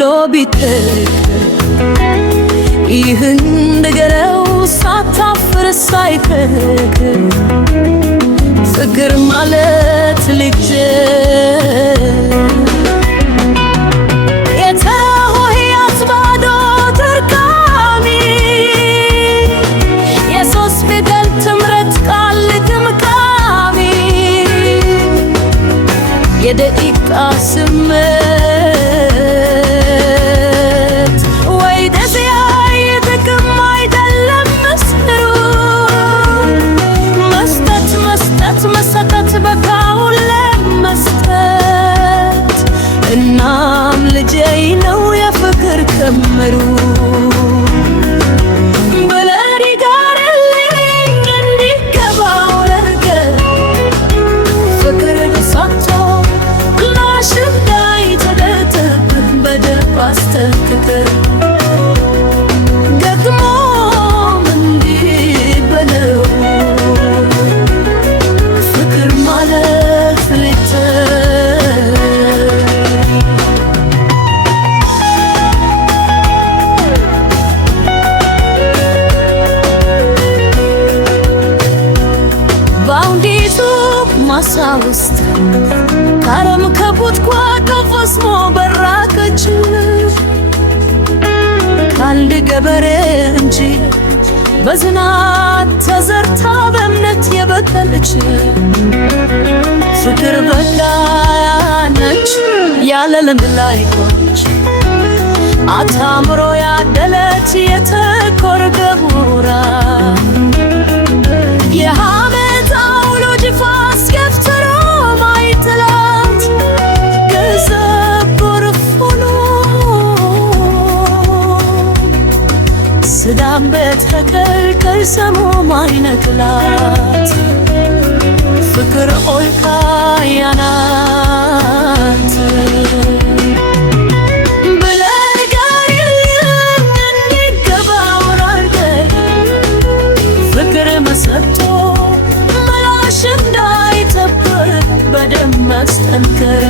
ብሎ ቢጠይቅ ይህን ንገረው ሳታፍር ሳይከለክል ፍቅር ማለት ልጅ የተሆሄያት ባዶ ተርካሚ የሶስት ፊደል ትምረት ቃል ትምቃሚ የደቂቃ ስሜት ወይ ደስያ የጥቅም አይደለም ምስጢሩ መስጠት መስጠት መሰጠት በቃው ለመስጠት እናም ልጄ ነው የፍቅር ከመሩ ደግሞም እንዲህ በለው ፍቅር ማለት ልጅ በአንዲቱ ማሳ ውስጥ ከአረም ከቁጥቋጦ ፈስሞ በራቀች አንድ ገበሬ እንጂ በዝናብ ተዘርታ በእምነት የበቀለች ፍቅር በላያነች ያለ ልምድ ላይ ቆመች አታምሮ ያደለች የተኮርገቡራ የሐሜት አውሎ ጅፋስ ገፍትሮ ማይጥላት ገንዘብ ጎርፍ ሆኖ ስዳም በተከልከል ሰሞ ማይነቅላት ፍቅር ኦልካ ያናት ብለጋሪልኝ እንዲገባው አርገኝ ፍቅር መሰጥቶ ምላሽ እንዳይጠብቅ በደም መስጠንከር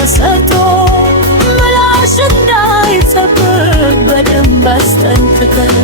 መሰጥቶ ምላሽ እንዳይጠብቅ በደንብ አስጠንቅቀን